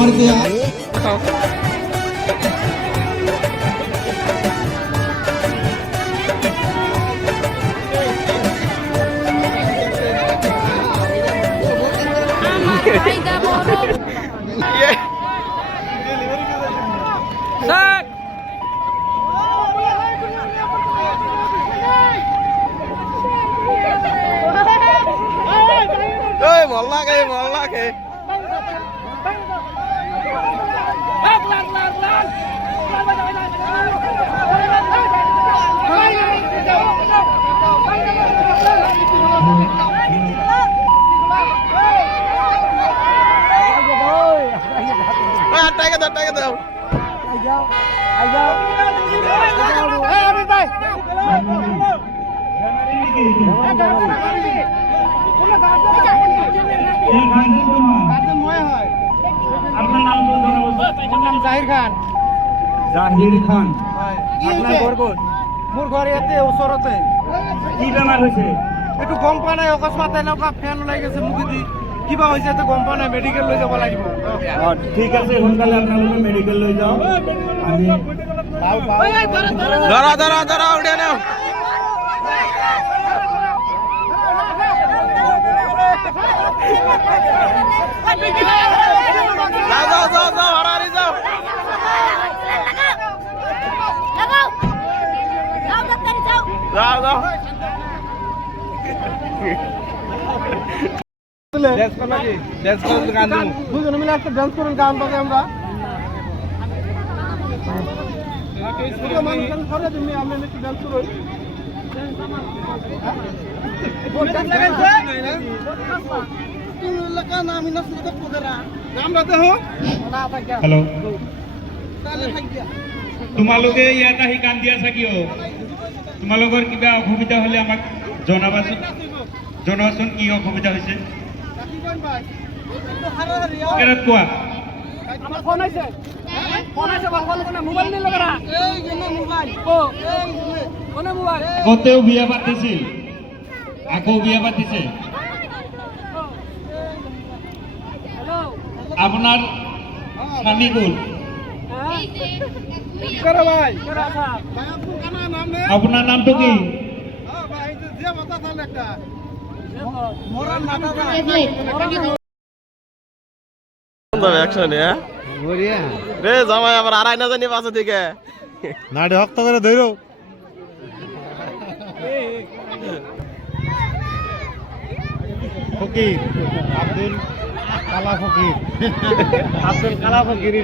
আমার কি এই মল্লা কে মল্লা কে ওই আপনার নাম নাম জাহির খান জাহির ইয়াতে ওচৰতে কি বেমার হয়েছে? এইটো গম পোৱা নাই অকস্মাত ফেন ওলাই গৈছে মুখেদি কিবা হৈছে এইটো গম পোৱা নাই মেডিকেল লৈ যাব লাগিব। ঠিক আছে সোনকালে আপোনালোকে মেডিকেল লৈ যাওক। আমি ধরা ধরা ধরা উঠে নাও। যাও যাও যাও যাও। যাও যাও। যাও দুজনে মিলে একটা ডান্স করুন গান বাজে আমরা। মানুষ করে তুমি আমি একটু ডান্স আমরা দেখো হেল্ল' তোমালোকে ইয়াত আহি কান্দি আছা কিয়? তোমালোকৰ কিবা অসুবিধা হ'লে আমাক জনাবাচোন। জনাবাচোন কি অসুবিধা হৈছে। কেনেত কোৱা আমার ফোন আছে ফোন আছে ফোন কোনে মোবাইল নিল কেনা এই জন্য মোবাইল ও কোনে মোবাইল আগতেও বিয়া পাতিছিল। আকৌ বিয়া পাতিছে। আপোনাৰ স্বামী কোন? করে ভাই? করে আছা? নাম নে? আপোনাৰ নামটো কি? রে জামাই আবার আড়াই না জানি পাশে থেকে নাড়ি হক্ত করে ধরো। ফকির আব্দুল কালা ফকির। আব্দুল কালা ফকির